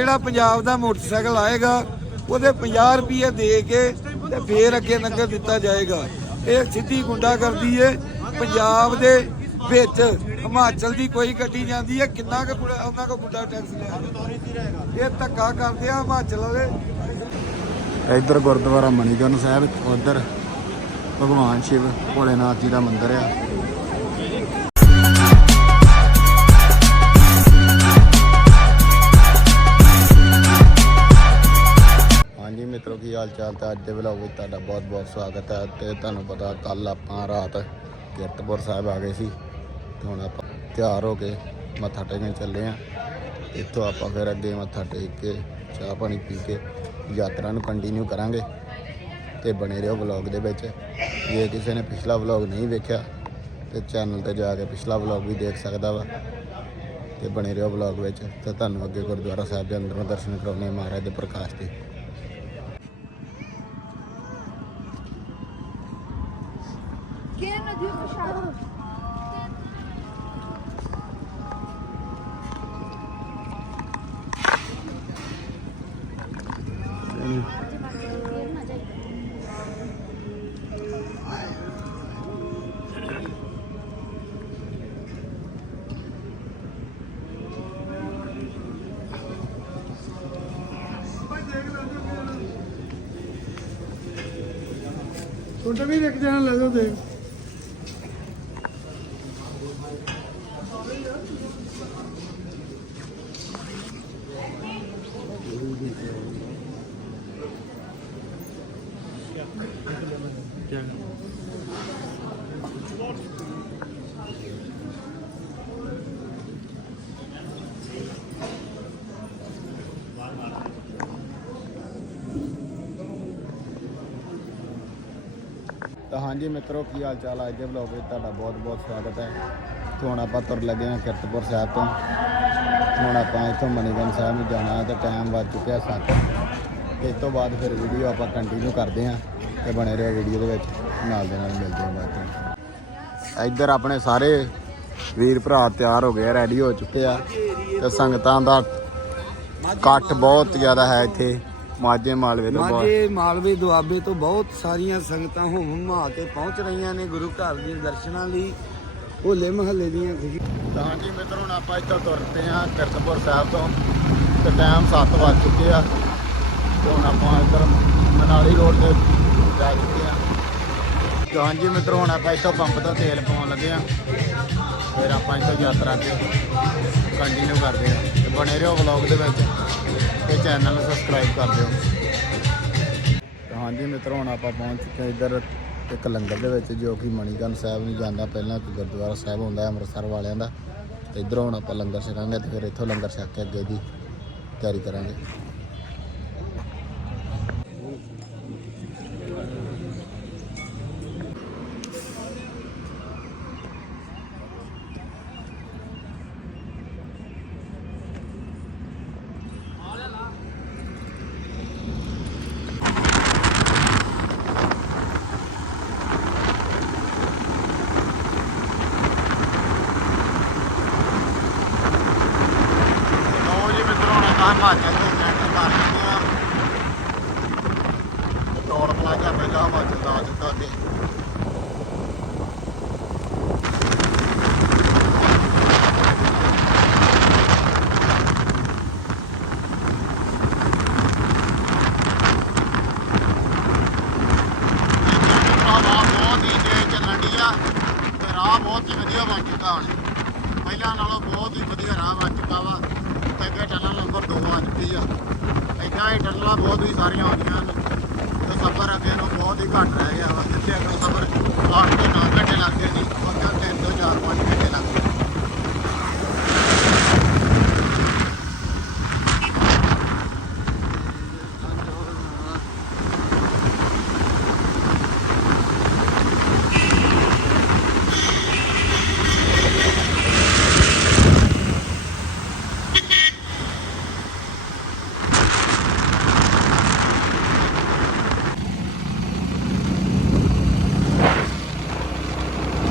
ਜਿਹੜਾ ਪੰਜਾਬ ਦਾ ਮੋਟਰਸਾਈਕਲ ਆਏਗਾ, ਉਹਦੇ 50 ਰੁਪਏ ਦੇ ਕੇ ਤੇ ਫੇਰ ਅੱਗੇ ਲੰਗਰ ਦਿੱਤਾ ਜਾਏਗਾ। ਇਹ ਸਿੱਧੀ ਗੁੰਡਾਗਰਦੀ ਹੈ ਪੰਜਾਬ ਦੇ ਵਿੱਚ ਹਿਮਾਚਲ ਦੀ ਕੋਈ ਗੱਡੀ ਜਾਂਦੀ ਹੈ ਕਿੰਨਾ ਕੁ ਗੁੰਡਾ- ਉਹਨਾਂ ਕੋ ਗੁੰਡਾ ਟੈਕਸ ਲਿਆ ਇਹ ਧੱਕਾ ਕਰਦੇ ਆ ਹਿਮਾਚਲ ਵਾਲੇ। ਇੱਧਰ ਗੁਰਦੁਆਰਾ ਮਣੀਕਰਨ ਸਾਹਿਬ, ਉਧਰ ਭਗਵਾਨ ਸ਼ਿਵ ਭੋਲੇਨਾਥ ਜੀ ਦਾ ਮੰਦਿਰ ਆ। ਹਾਲ ਚਾਲ ਤੇ ਅੱਜ ਦੇ ਵਲੌਗ ਵਿੱਚ ਤੁਹਾਡਾ ਬਹੁਤ ਬਹੁਤ ਸਵਾਗਤ ਹੈ ਤੇ ਤੁਹਾਨੂੰ ਪਤਾ ਕੱਲ ਆਪਾਂ ਰਾਤ ਕੀਰਤਪੁਰ ਸਾਹਿਬ ਆ ਗਏ ਸੀ ਤੇ ਹੁਣ ਆਪਾਂ ਤਿਆਰ ਹੋ ਕੇ ਮੱਥਾ ਟੇਕਣ ਚੱਲੇ ਆ ਇੱਥੋਂ ਆਪਾਂ ਫਿਰ ਅੱਗੇ ਮੱਥਾ ਟੇਕ ਕੇ, ਚਾਹ ਪਾਣੀ ਪੀ ਕੇ ਯਾਤਰਾ ਨੂੰ ਕੰਟੀਨਿਊ ਕਰਾਂਗੇ ਤੇ ਬਣੇ ਰਹੋ ਵਲੌਗ ਦੇ ਵਿੱਚ। ਜੇ ਕਿਸੇ ਨੇ ਪਿਛਲਾ ਵਲੌਗ ਨਹੀਂ ਵੇਖਿਆ ਤੇ ਚੈਨਲ ਤੇ ਜਾ ਕੇ ਪਿਛਲਾ ਵਲੌਗ ਵੀ ਦੇਖ ਸਕਦਾ ਵਾ ਤੇ ਬਣੇ ਰਹੋ ਵਲੌਗ ਵਿੱਚ। ਤੇ ਤੁਹਾਨੂੰ ਅੱਗੇ ਗੁਰਦੁਆਰਾ ਸਾਹਿਬ ਦੇ ਅੰਦਰੋਂ ਦਰਸ਼ਨ ਕਰਾਉਣੇ ਆ ਮਹਾਰਾਜ ਦੇ ਪ੍ਰਕਾਸ਼ ਦੇ ਤੁਹਾਡਾ ਵੀ ਇੱਕ ਜਣਾ ਲੈ ਜਾਓ ਦੇ ਤਾਂ ਹਾਂਜੀ ਮਿੱਤਰੋ, ਕੀ ਹਾਲ ਚਾਲ ਆ? ਅੱਜ ਦੇ ਵਲੌਗ ਵਿੱਚ ਤੁਹਾਡਾ ਬਹੁਤ ਬਹੁਤ ਸਵਾਗਤ ਹੈ। ਤੇ ਹੁਣ ਆਪਾਂ ਤੁਰ ਲੱਗੇ ਹਾਂ ਕਿਰਤਪੁਰ ਸਾਹਿਬ ਤੋਂ। ਹੁਣ ਆਪਾਂ ਇੱਥੋਂ ਮਨੀਗਨ ਸਾਹਿਬ ਨੂੰ ਜਾਣਾ ਹੈ ਤੇ ਟਾਈਮ ਵੱਜ ਚੁੱਕਿਆ 7 ਤੇ ਇਸ ਤੋਂ ਬਾਅਦ ਫਿਰ ਵੀਡੀਓ ਆਪਾਂ ਕੰਟੀਨਿਊ ਕਰਦੇ ਹਾਂ ਤੇ ਬਣੇ ਰਹੇ ਵੀਡੀਓ ਦੇ ਵਿੱਚ। ਨਾਲ ਦੇ ਨਾਲ ਮਿਲਦੇ ਹਾਂ ਬਾਅਦ ਇੱਧਰ ਆਪਣੇ ਸਾਰੇ ਵੀਰ ਭਰਾ ਤਿਆਰ ਹੋ ਗਏ ਆ ਰੈਡੀ ਹੋ ਚੁੱਕੇ ਆ। ਤੇ ਸੰਗਤਾਂ ਦਾ ਇਕੱਠ ਬਹੁਤ ਜ਼ਿਆਦਾ ਹੈ ਇੱਥੇ। ਮਾਝੇ ਮਾਲਵੇ ਤੋਂ ਬਹੁਤ ਮਾਝੇ ਮਾਲਵੇ ਦੁਆਬੇ ਤੋਂ ਬਹੁਤ ਸਾਰੀਆਂ ਸੰਗਤਾਂ ਹੁਮ ਹੁਮਾ ਕੇ ਪਹੁੰਚ ਰਹੀਆਂ ਨੇ ਗੁਰੂ ਘਰ ਦੇ ਦਰਸ਼ਨਾਂ ਲਈ। ਹੋਲੇ ਮਹੱਲੇ ਦੀਆਂ ਖੁਸ਼ੀ ਤਾਂ ਹਾਂਜੀ ਮਿੱਤਰੋ ਹੁਣ ਆਪਾਂ ਇੱਥੋਂ ਤੁਰਦੇ ਹਾਂ ਕਿਰਤਪੁਰ ਸਾਹਿਬ ਤੋਂ। ਤੇ ਟਾਈਮ 7 ਵੱਜ ਚੁੱਕੇ ਆ। ਤੇ ਹੁਣ ਆਪਾਂ ਇੱਧਰ ਮਨਾਲੀ ਰੋਡ ਤੇ ਜਾ ਚੁੱਕੇ ਆ। ਤਾਂ ਹਾਂਜੀ ਮਿੱਤਰੋ, ਹੁਣ ਆਪਾਂ ਇੱਥੋਂ ਪੰਪ ਤੋਂ ਤੇਲ ਪਾਉਣ ਲੱਗੇ ਆ ਫਿਰ ਆਪਾਂ ਇੱਥੋਂ ਯਾਤਰਾ ਤੇ ਕੰਟੀਨਿਊ ਕਰਦੇ ਆ ਤੇ ਬਣੇ ਰਹੋ ਵਲੌਗ ਦੇ ਵਿੱਚ ਤੇ ਚੈਨਲ ਨੂੰ ਸਬਸਕ੍ਰਾਈਬ ਕਰ ਦਿਓ। ਤਾਂ ਹਾਂਜੀ ਮਿੱਤਰੋ, ਹੁਣ ਆਪਾਂ ਪਹੁੰਚ ਚੁੱਕੇ ਹਾਂ ਇੱਧਰ ਇੱਕ ਲੰਗਰ ਦੇ ਵਿੱਚ, ਜੋ ਕਿ ਮਣੀਕਰਨ ਸਾਹਿਬ ਨੂੰ ਜਾਂਦਾ ਪਹਿਲਾਂ ਇੱਕ ਗੁਰਦੁਆਰਾ ਸਾਹਿਬ ਹੁੰਦਾ ਅੰਮ੍ਰਿਤਸਰ ਵਾਲਿਆਂ ਦਾ। ਤੇ ਇੱਧਰੋਂ ਹੁਣ ਆਪਾਂ ਲੰਗਰ ਛਕਾਂਗੇ ਤੇ ਫਿਰ ਇੱਥੋਂ ਲੰਗਰ ਛਕ ਕੇ ਅੱਗੇ ਦੀ ਤਿਆਰੀ ਕਰਾਂਗੇ ਲੋ ਜੀ ਮਿੱਤਰੋ ਹੁਣ ਆਪਾਂ ਹਿਮਾਚਲ ਦੇ ਸੈਂਟਰ ਕਰ ਲੱਗੇ ਆ ਟੋਲ ਪਲਾਜ਼ਾ ਪਹਿਲਾਂ ਹਿਮਾਚਲ ਦਾ ਆ ਚੁੱਕਾ ਤੇ ਰਾਹ ਬਹੁਤ ਹੀ ਤੇਜ਼ ਚੱਲਣ ਡਈ ਆ ਤੇ ਰਾਹ ਬਹੁਤ ਹੀ ਵਧੀਆ ਬਣ ਚੁੱਕਾ ਹੁਣ ਪਹਿਲਾਂ ਨਾਲੋਂ ਬਹੁਤ ਹੀ ਵਧੀਆ ਰਾਹ ਬਣ ਚੁੱਕਾ ਵਾ ਤੇ ਅੱਗੇ ਟਨਲ ਨੰਬਰ 2 ਆ ਚੁੱਕੀ ਆ ਇੱਦਾਂ ਬਹੁਤ ਹੀ ਸਾਰੀਆਂ ਆਉਂਦੀਆਂ ਨੇ ਤੇ ਸਫ਼ਰ ਅੱਗੇ ਨੂੰ ਬਹੁਤ ਹੀ ਘੱਟ ਰਹਿ ਗਿਆ ਵਾ। ਜਿੱਥੇ ਅੱਗੇ ਸਫ਼ਰ 8 ਤੋਂ 9 ਘੰਟੇ ਲੱਗਦੇ ਸੀ। ਅੱਗੇ 3 ਤੋਂ 4 5 ਘੰਟੇ ਲੱਗਦੇ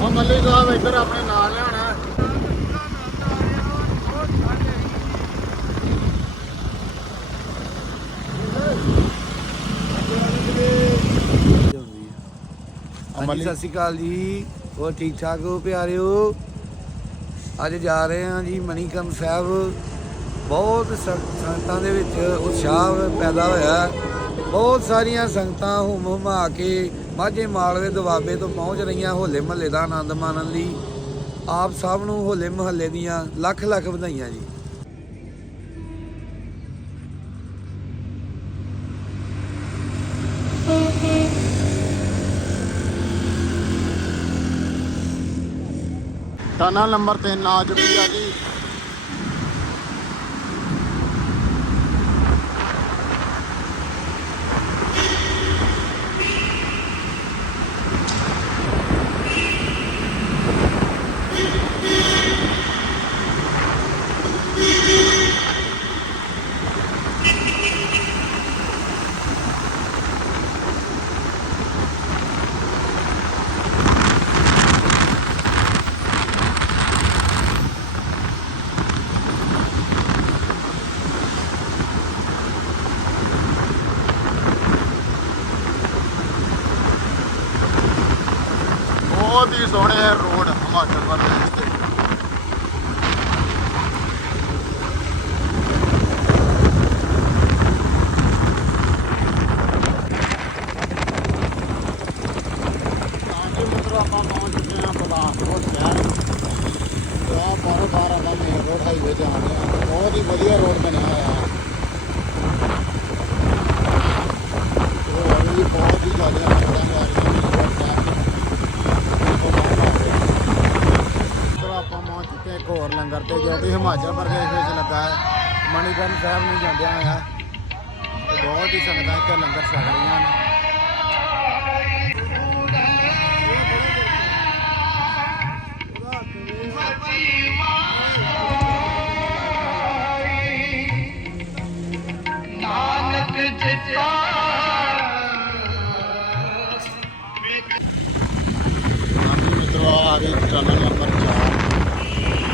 ਉਹ ਮੱਲੀ ਸਾਹਿਬ ਇੱਧਰ ਆਪਣੇ ਨਾਲ ਲਿਆਉਣਾ ਹਾਂਜੀ ਅਮਲੀ। ਸਤਿ ਸ਼੍ਰੀ ਅਕਾਲ ਜੀ। ਹੋਰ ਠੀਕ ਠਾਕ ਹੋ ਪਿਆਰਿਓ? ਅੱਜ ਜਾ ਰਹੇ ਹਾਂ ਜੀ ਮਣੀਕਰਨ ਸਾਹਿਬ। ਬਹੁਤ ਸੰਗ- ਸੰਗਤਾਂ ਦੇ ਵਿੱਚ ਉਤਸ਼ਾਹ ਪੈਦਾ ਹੋਇਆ। ਬਹੁਤ ਸਾਰੀਆਂ ਸੰਗਤਾਂ ਹੁਮ ਹੁਮਾ ਕੇ ਮਾਝੇ ਮਾਲਵੇ ਦੁਆਬੇ ਤੋਂ ਪਹੁੰਚ ਰਹੀਆਂ ਹੋਲੇ ਮਹੱਲੇ ਦਾ ਆਨੰਦ ਮਾਣਨ ਲਈ। ਆਪ ਸਭ ਨੂੰ ਹੋਲੇ ਮਹੱਲੇ ਦੀਆਂ ਲੱਖ ਲੱਖ ਵਧਾਈਆਂ ਜੀ। ਟਨਲ ਨੰਬਰ 3 ਆ ਚੁੱਕੀ ਆ ਜੀ। ਬਹੁਤ ਹੀ ਸੋਹਣੇ ਰੋਡ ਹਿਮਾਚਲ ਪ੍ਰਦੇਸ਼ ਦੇ ਹਾਂਜੀ ਮਿੱਤਰੋ ਆਪਾਂ ਪਹੁੰਚ ਚੁੱਕੇ ਹਾਂ ਬਲਾਸਪੁਰ ਸ਼ਹਿਰ ਤੇ ਆਹ ਬਾਰੋ ਬਾਰ ਆਪਾਂ ਮੇਨ ਰੋਡ ਹਾਈਵੇ ਤੇ ਆਉਂਦੇ ਹਾਂ ਬਹੁਤ ਹੀ ਵਧੀਆ ਰੋਡ ਬਣਿਆ ਹੋਇਆ ਹੈ ਉਹ ਅभी ਵੀ ਬਹੁਤ ਹੀ ਜ਼ਿਆਦਾ ਮੱਛਰਾਂ ਆ ਰਹੀਆਂ ਨੇ ਰੋਡ ਸ਼ਹਿਰ ਤੇ ਮਿੱਤਰੋ ਆਪਾਂ ਪਹੁੰਚ ਚੁੱਕੇ ਹਾਂ ਇੱਕ ਹੋਰ ਲੰਗਰ ਤੇ ਜੋ ਕਿ ਹਿਮਾਚਲ ਪ੍ਰਦੇਸ਼ ਵਿੱਚ ਲੱਗਾ ਹੈ ਮਣੀਕਰਨ ਸਾਹਿਬ ਨੂੰ ਜਾਂਦਿਆਂ ਹੋਇਆ ਤੇ ਬਹੁਤ ਹੀ ਸੰਗਤਾਂ ਇੱਥੇ ਲੰਗਰ ਛਕ ਰਹੀਆਂ ਨੇ। ਆ ਗਈ ਟਨਲ ਨੰਬਰ 4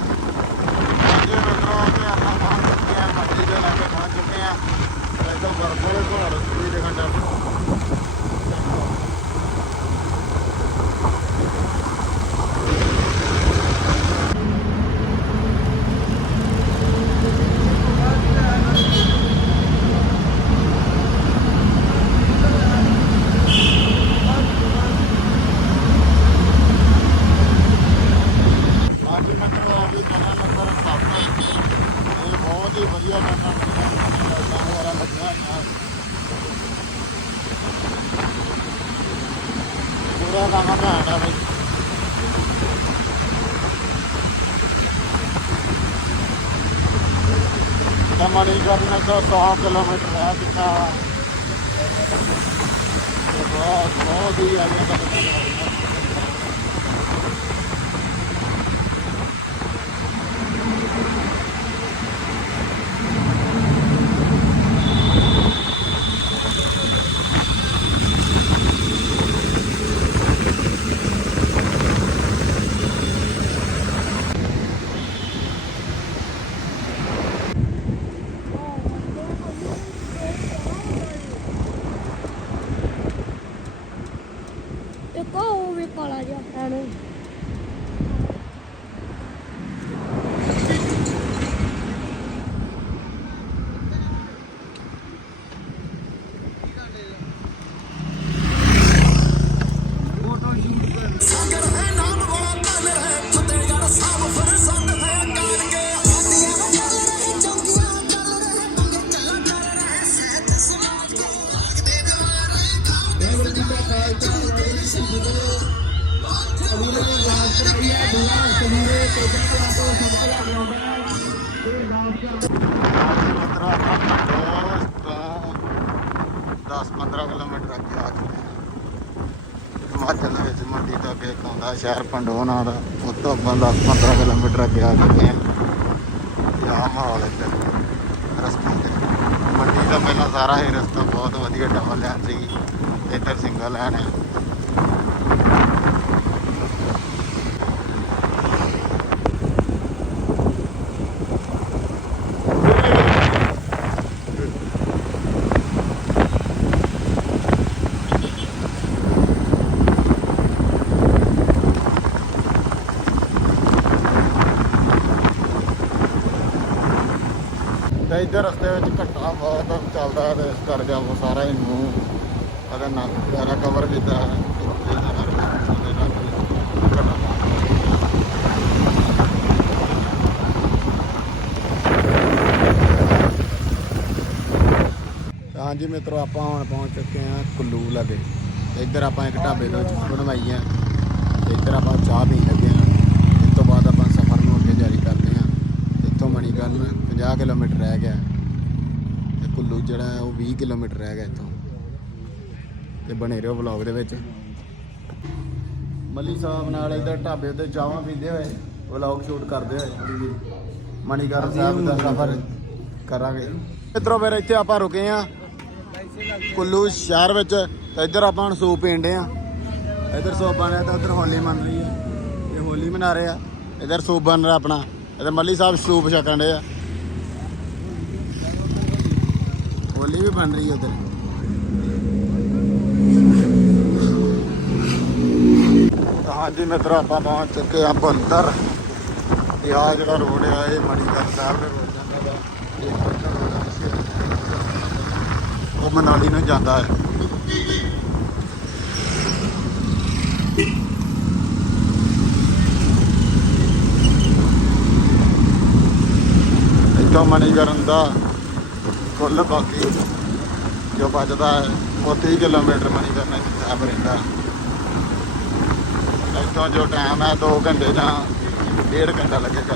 ਹਾਂਜੀ ਮਿੱਤਰੋ ਤੇ ਆਪਾਂ ਪਹੁੰਚ ਚੁੱਕੇ ਹਾਂ ਮੱਛੀ ਦੇ ਲਾਗੇ ਪਹੁੰਚ ਚੁੱਕੇ ਹਾਂ ਇੱਥੋਂ ਬਰਫੋਲੇ ਘੋੜ ਸੂਰੀ ਦੇ ਘੰਟਾ ਅੱਜ ਮਿੱਤਰੋ ਆ ਗਈ ਟਨਲ ਨੰਬਰ 7 ਇਹ ਬਹੁਤ ਹੀ ਵਧੀਆ ਟਨਲ ਬਣਿਆ ਲਾਈਟਾਂ ਵਗੈਰਾ ਲੱਗੀਆਂ ਹੋਈਆਂ ਪੂਰਾ ਕੰਮ ਘੈਂਟ ਆ ਬਈ ਮਣੀਕਰਨ ਤੋਂ 100 ਕਿਲੋਮੀਟਰ ਸ਼ਹਿਰ ਪੰਡੋਨਾ ਦਾ ਉਸ ਤੋਂ ਆਪਾਂ 10-15 ਕਿਲੋਮੀਟਰ ਅੱਗੇ ਆ ਚੁੱਕੇ ਹਾਂ ਤੇ ਆਹ ਮਾਹੌਲ ਇੱਧਰ ਰਸਤੇ ਤੇ। ਮੰਡੀ ਦਾ ਪਹਿਲਾਂ ਸਾਰਾ ਹੀ ਰਸਤਾ ਬਹੁਤ ਵਧੀਆ ਡਬਲ ਲੈਣ ਸੀਗੀ। ਇੱਧਰ ਸਿੰਗਲ ਲੈਣ ਹੈ ਇੱਧਰ ਰਸਤੇ ਵਿੱਚ ਘੱਟਾ ਬਹੁਤ ਚੱਲਦਾ ਹੈ ਤੇ ਇਸ ਕਰਕੇ ਉਹ ਸਾਰਾ ਹੀ ਮੂੰਹ ਉਹਦਾ ਨੱਕ ਵਗੈਰਾ ਕਵਰ ਕੀਤਾ ਹੈ। ਹਾਂਜੀ ਮਿੱਤਰੋ, ਆਪਾਂ ਹੁਣ ਪਹੁੰਚ ਚੁੱਕੇ ਹਾਂ ਕੁੱਲੂ ਲਾਗੇ। ਇੱਧਰ ਆਪਾਂ ਇੱਕ ਢਾਬੇ ਤੋਂ ਚਾਹ ਬਣਵਾਈ ਹੈ। ਇੱਧਰ ਆਪਾਂ ਚਾਹ ਪੀਣ ਲੱਗੇ ਹਾਂ ਇਸ ਤੋਂ ਬਾਅਦ ਆਪਾਂ ਸਫ਼ਰ ਨੂੰ ਅੱਗੇ ਜਾਰੀ ਕਰਦੇ ਹਾਂ ਇੱਥੋਂ ਮਣੀਕਰਨ 50 ਕਿਲੋਮੀਟਰ ਰਹਿ ਗਿਆ। ਤੇ ਕੁੱਲੂ ਜਿਹੜਾ ਹੈ ਉਹ 20 ਕਿਲੋਮੀਟਰ ਰਹਿ ਗਿਆ ਇੱਥੋਂ। ਤੇ ਬਣੇ ਰਹੋ ਵਲੌਗ ਦੇ ਵਿੱਚ। ਮੱਲੀ ਸਾਹਿਬ ਨਾਲ ਇੱਧਰ ਢਾਬੇ ਉੱਤੇ ਚਾਹਾਂ ਪੀਂਦੇ ਹੋਏ ਵਲੌਗ ਸ਼ੂਟ ਕਰਦੇ ਹੋਏ। ਮਣੀਕਰਨ ਸਾਹਿਬ ਦਾ ਸਫ਼ਰ ਕਰਾਂਗੇ। ਮਿੱਤਰੋ, ਫਿਰ ਇੱਥੇ ਆਪਾਂ ਰੁਕੇ ਆ ਕੁੱਲੂ ਸ਼ਹਿਰ ਵਿੱਚ। ਤੇ ਇੱਧਰ ਆਪਾਂ ਹੁਣ ਸੂਪ ਪੀਂਦੇ ਆ ਇੱਧਰ ਸੂਪ ਬਣ ਰਿਹਾ ਤਾਂ ਉੱਧਰ ਹੋਲੀ ਮੰਨ ਰਹੀ ਹੈ। ਇਹ ਹੋਲੀ ਮਨਾ ਰਹੇ ਆ। ਇੱਧਰ ਸੂਪ ਬਣ ਰਿਹਾ ਆਪਣਾ। ਇੱਧਰ ਮੱਲੀ ਸਾਹਿਬ ਸੂਪ ਛਕਣ ਰਹੇ ਆ। ਹੋਲੀ ਵੀ ਬਣ ਰਹੀ ਹੈ ਹਾਂਜੀ ਮਿੱਤਰੋ, ਆਪਾਂ ਪਹੁੰਚ ਚੁੱਕੇ ਆ ਬੰਦਰ। ਤੇ ਆ ਜਿਹੜਾ ਰੋਡ ਆ, ਇਹ ਮਣੀਕਰਨ ਸਾਹਿਬ ਦੇ ਰੋਡ ਜਾਂਦਾ ਵਾ। ਇਹ ਬੰਦਰ road ਆ ਇਸ ਉਹ ਮਨਾਲੀ ਨੂੰ ਜਾਂਦਾ ਹੈ। ਇੱਥੋਂ ਮਣੀਕਰਨ ਦਾ ਫੁੱਲ ਬਾਕੀ ਜੋ ਬਚਦਾ ਹੈ, ਉਹ 30 ਕਿਲੋਮੀਟਰ ਮਣੀਕਰਨ ਕਰਨਾ ਸਾਹਿਬ ਰਹਿੰਦਾ। ਇੱਥੋਂ ਜੋ ਟਾਈਮ ਹੈ 2 ਘੰਟੇ ਜਾਂ ਡੇਢ ਘੰਟਾ ਲੱਗੇਗਾ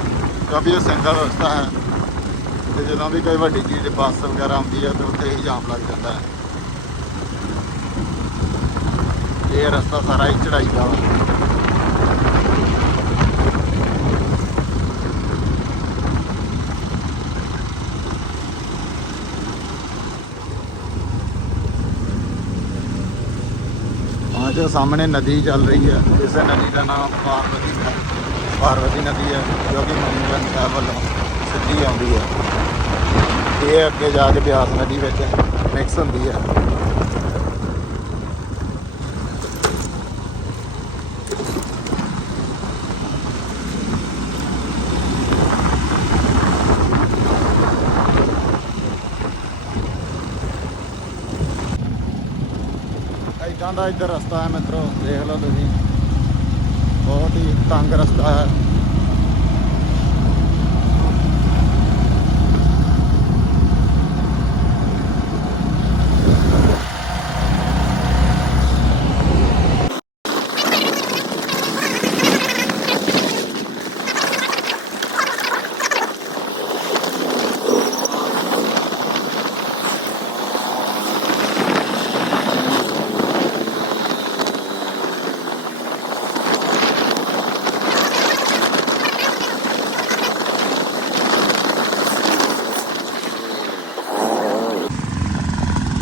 ਕਿਉਂਕਿ ਇਹ ਸਿੰਗਲ ਰਸਤਾ ਹੈ, ਤੇ ਜਦੋਂ ਵੀ ਕੋਈ ਵੱਡੀ ਚੀਜ਼, ਬੱਸ ਵਗੈਰਾ ਆਉਂਦੀ ਹੈ, ਤੇ ਉੱਥੇ ਹੀ ਜਾਮ ਲੱਗ ਜਾਂਦਾ ਹੈ। ਇਹ ਰਸਤਾ ਸਾਰਾ ਹੀ ਚੜਾਈ ਦਾ ਵਾ। ਆ ਸਾਹਮਣੇ ਨਦੀ ਚੱਲ ਰਹੀ ਹੈ। ਇਸ ਨਦੀ ਦਾ ਨਾਮ ਪਾਰਵਤੀ ਹੈ। ਪਾਰਵਤੀ ਨਦੀ ਹੈ ਜੋ ਕਿ ਮਨੀਕਰਨ ਸਾਹਿਬ ਵੱਲੋਂ ਸਿੱਧੀ ਆਉਂਦੀ ਹੈ। ਇਹ ਅੱਗੇ ਜਾ ਕੇ ਬਿਆਸ ਨਦੀ ਵਿੱਚ ਮਿਕਸ ਹੁੰਦੀ ਹੈ। ਦਾ ਇੱਧਰ ਰਸਤਾ ਹੈ ਮਿੱਤਰੋ ਦੇਖ ਲਓ ਤੁਸੀਂ। ਬਹੁਤ ਹੀ ਤੰਗ ਰਸਤਾ ਹੈ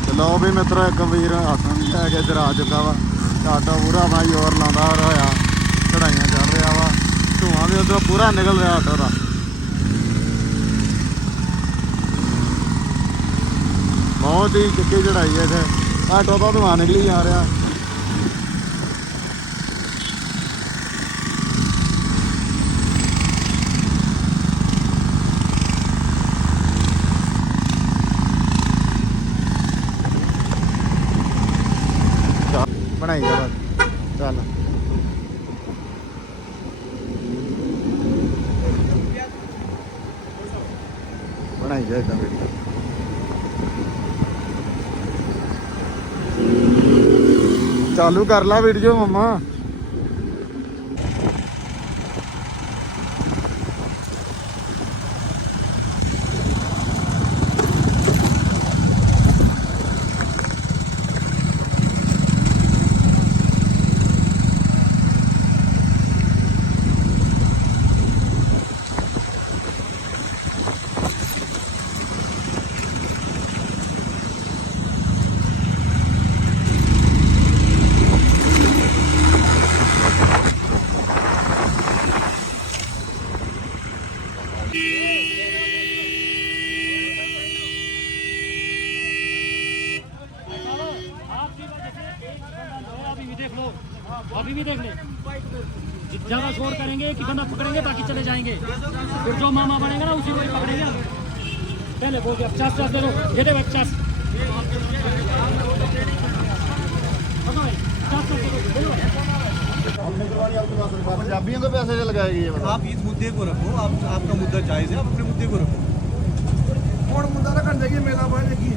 ਤੇ ਲਓ ਵੀ ਮਿੱਤਰੋ ਇੱਕ ਵੀਰ ਆਟੋ ਵੀ ਲੈ ਕੇ ਇੱਧਰ ਆ ਚੁੱਕਾ ਵਾ। ਤੇ ਆਟੋ ਪੂਰਾ ਵਾ ਜ਼ੋਰ ਲਾਉਂਦਾ ਹੋਇਆ, ਚੜਾਈਆਂ ਚੜ ਰਿਹਾ ਵਾ। ਧੂਆਂ ਵੀ ਉਧਰੋਂ ਪੂਰਾ ਨਿਕਲ ਰਿਹਾ ਆਟੋ ਦਾ। ਬਹੁਤ ਹੀ ਚਿੱਟੀ ਚੜਾਈ ਹੈ ਇੱਥੇ। ਆਟੋ ਦਾ ਧੂਆਂ ਨਿਕਲੀ ਜਾ ਰਿਹਾ ਚੱਲ, ਬਣਾਈ ਜਾ ਬਸ ਚੱਲ ਬਣਾਈ ਜਾ ਇਦਾਂ ਵੀਡੀਓ ਚਾਲੂ ਕਰ ਲਾ ਵੀਡੀਓ ਮਮਾ। देख लो। अभी भी देख ले। ज़्यादा शोर करेंगे कि बंदा पकड़ेंगे बाकी चले जाएँगे। फिर जो मामा बनेगा ना उसी को ही पकड़ेंगे। पहले बोल दिया पचास पचास दे दो। ये दे पचास पंजाबियों के पैसे लगाएगी आप इस मुद्दे को रखो। आप आपका मुद्दा जायज़ है आप अपने मुद्दे को रखो। कौन मुद्दा रखने देखिए मेरा भाई देखिए।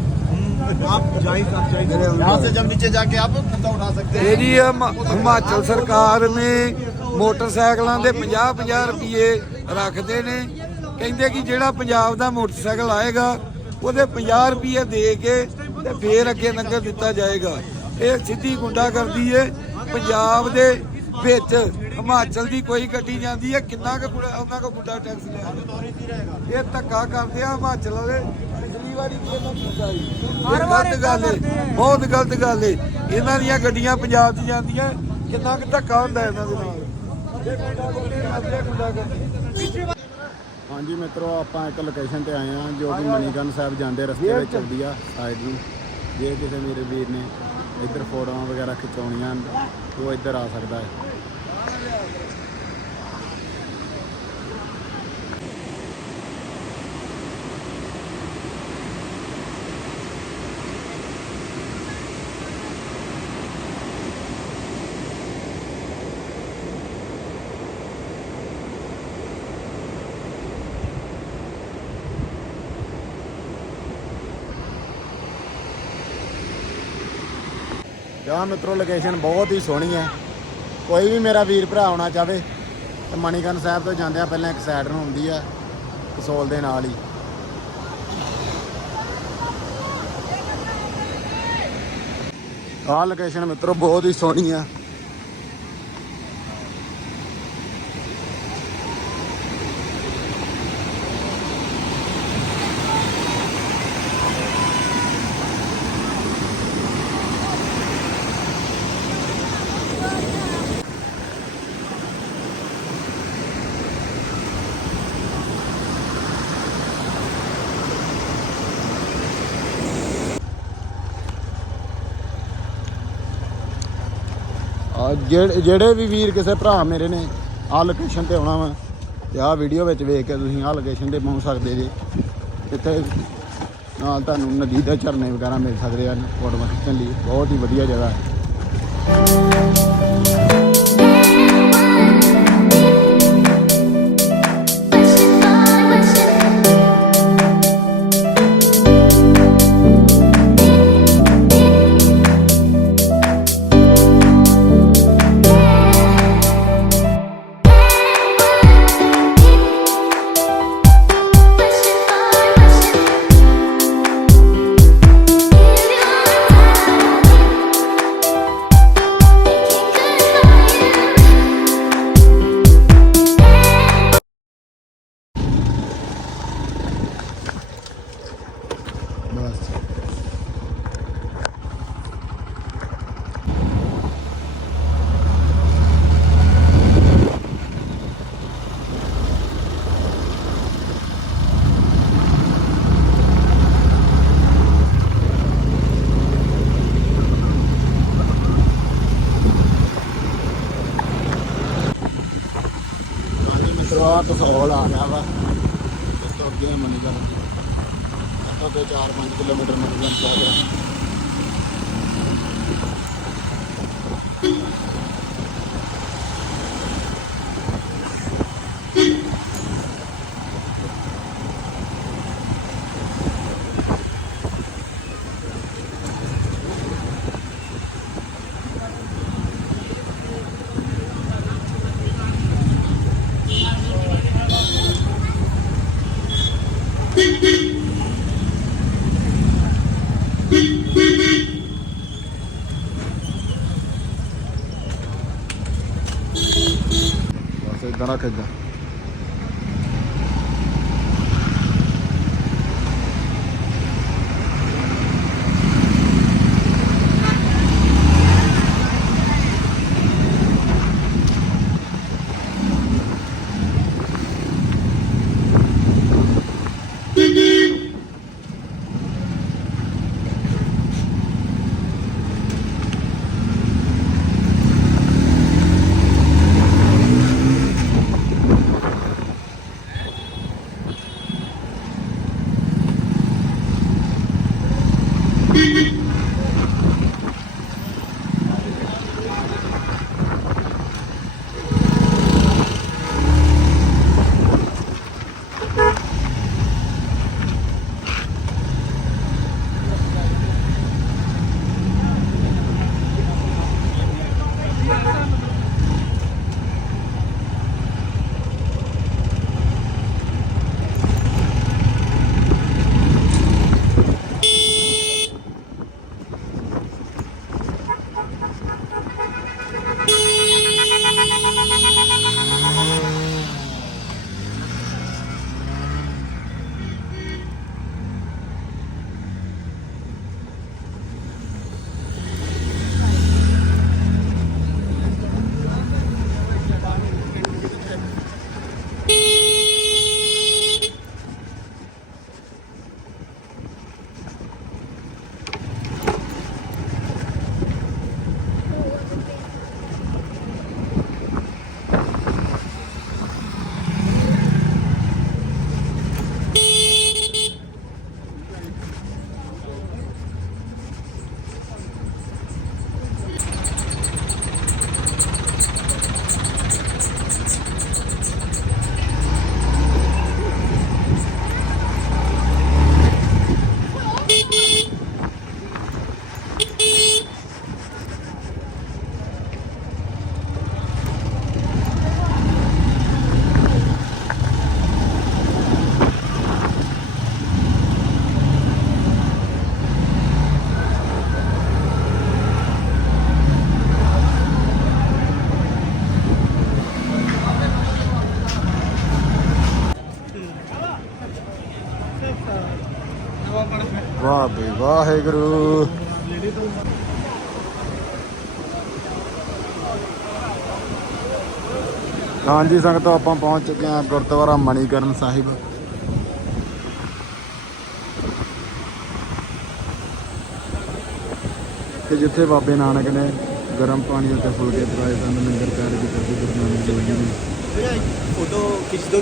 आप जायज आप जायज यहाँ से जब नीचे जाके आप मुद्दा उठा सकते हैं ਇਹਦੀ ਹਿਮ- ਹਿਮਾਚਲ ਸਰਕਾਰ ਨੇ ਮੋਟਰਸਾਈਕਲਾਂ ਦੇ 50-50 ਰੁਪਏ ਰੱਖਦੇ ਨੇ ਕਹਿੰਦੇ ਕਿ ਜਿਹੜਾ ਪੰਜਾਬ ਦਾ ਮੋਟਰਸਾਈਕਲ ਆਏਗਾ ਉਹਦੇ 50 ਰੁਪਏ ਦੇ ਕੇ ਤੇ ਫੇਰ ਅੱਗੇ ਨੰਗਰ ਦਿੱਤਾ ਜਾਏਗਾ ਇਹ ਸਿੱਧੀ ਗੁੰਡਾ ਕਰਦੀ ਏ ਪੰਜਾਬ ਦੇ ਵਿੱਚ ਹਿਮਾਚਲ ਦੀ ਕੋਈ ਗੱਡੀ ਜਾਂਦੀ ਹੈ ਕਿੰਨਾ ਕੁ ਗੁੰਡਾ- ਉਹਨਾਂ ਕੋ ਗੁੰਡਾ ਟੈਕਸ ਲਿਆ ਇਹ ਧੱਕਾ ਕਰਦੇ ਆ ਹਿਮਾਚਲ ਵਾਲੇ। ਪਿਛਲੀ ਵਾਰੀ ਵੀ ਇਹਨਾਂ ਕੀਤਾ ਸੀ ਇਹ ਗਲਤ ਗੱਲ ਏ ਬਹੁਤ ਗਲਤ ਗੱਲ ਏ। ਇਹਨਾਂ ਦੀਆਂ ਗੱਡੀਆਂ ਪੰਜਾਬ 'ਚ ਜਾਂਦੀਆਂ ਕਿੰਨਾ ਕੁ ਧੱਕਾ ਹੁੰਦਾ ਇਹਨਾਂ ਦੇ ਨਾਲ। ਇਹ ਗੁੰਡਾ ਕਰਦੇ ਕਰਦੇ ਗੁੰਡਾ ਕਰਦੇ ਹਾਂਜੀ ਮਿੱਤਰੋ ਆਪਾਂ ਇੱਕ ਲੋਕੇਸ਼ਨ ਤੇ ਆਏ ਆ ਜੋ ਕਿ ਮਨੀਗਨ ਸਾਹਿਬ ਜਾਂਦੇ ਰਸਤੇ ਵਿੱਚ ਆਉਂਦੀ ਆ ਸਾਈਡ ਨੂੰ। ਜੇ ਕਿਸੇ ਮੇਰੇ ਵੀਰ ਨੇ ਇੱਧਰ ਫੋਟੋਆਂ ਵਗੈਰਾ ਖਿਚਾਉਣੀਆਂ ਹਨ, ਉਹ ਇੱਧਰ ਆ ਸਕਦਾ ਹੈ। ਯਾ ਮਿੱਤਰੋ ਲੋਕੇਸ਼ਨ ਬਹੁਤ ਹੀ ਸੋਹਣੀ ਹੈ। ਕੋਈ ਵੀ ਮੇਰਾ ਵੀਰ ਭਰਾ ਆਉਣਾ ਚਾਹਵੇ ਤੇ ਮਣੀਕਰਨ ਸਾਹਿਬ ਤੋਂ ਜਾਂਦਿਆਂ ਪਹਿਲਾਂ ਇੱਕ ਸਾਈਡ ਨੂੰ ਹੁੰਦੀ ਆ, ਕਸੋਲ ਦੇ ਨਾਲ ਹੀ। ਆਹ ਲੋਕੇਸ਼ਨ ਮਿੱਤਰੋ ਬਹੁਤ ਹੀ ਸੋਹਣੀ ਆ। ਜਿਹੜੇ ਜਿਹੜੇ ਵੀ ਵੀਰ ਕਿਸੇ ਭਰਾ ਮੇਰੇ ਨੇ ਆਹ ਲੋਕੇਸ਼ਨ ਤੇ ਆਉਣਾ ਵਾ, ਤੇ ਆਹ ਵੀਡੀਓ ਵਿੱਚ ਵੇਖ ਕੇ ਤੁਸੀਂ ਆਹ ਲੋਕੇਸ਼ਨ ਤੇ ਪਹੁੰਚ ਸਕਦੇ ਜੇ। ਇੱਥੇ ਨਾਲ ਤੁਹਾਨੂੰ ਨਦੀ ਦੇ ਝਰਨੇ ਵਗੈਰਾ ਮਿਲ ਸਕਦੇ ਹਨ, ਫੋਟੋਆਂ ਖਿੱਚਣ ਲਈ। ਬਹੁਤ ਹੀ ਵਧੀਆ ਜਗ੍ਹਾ ਹੈ। ਤਸੌਲ ਆ ਗਿਆ ਵਾ। ਇਸ ਤੋਂ ਅੱਗੇ ਮਨੀ ਜਾ ਇੱਥੋਂ ਤੋਂ 4-5 ਕਿਲੋਮੀਟਰ ਮਤਲਬ ਚਾਹੀਦਾ ਬਸ merak ediyorum. ਵਾਹਿਗੁਰੂ। ਹਾਂਜੀ, ਸੰਗਤੋ, ਆਪਾਂ ਪਹੁੰਚ ਚੁੱਕੇ ਹਾਂ ਗੁਰਦੁਆਰਾ ਮਣੀਕਰਨ ਸਾਹਿਬ। ਤੇ ਜਿੱਥੇ ਬਾਬੇ ਨਾਨਕ ਨੇ ਗਰਮ ਪਾਣੀ ਅਤੇ ਫੁਲਕੇ ਪਕਾਏ ਸਨ ਲੰਗਰ ਕਰ ਕੇ ਗੁਰੂ ਨਾਨਕ ਦੇਵ ਜੀ ਨੇ। ਫੋਟੋ ਖਿੱਚ ਦੋ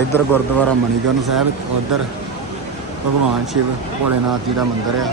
ਇੱਧਰ ਗੁਰਦੁਆਰਾ ਮਣੀਕਰਨ ਸਾਹਿਬ ਉੱਧਰ ਭਗਵਾਨ ਸ਼ਿਵ ਭੋਲੇਨਾਥ ਜੀ ਦਾ ਮੰਦਿਰ ਆ।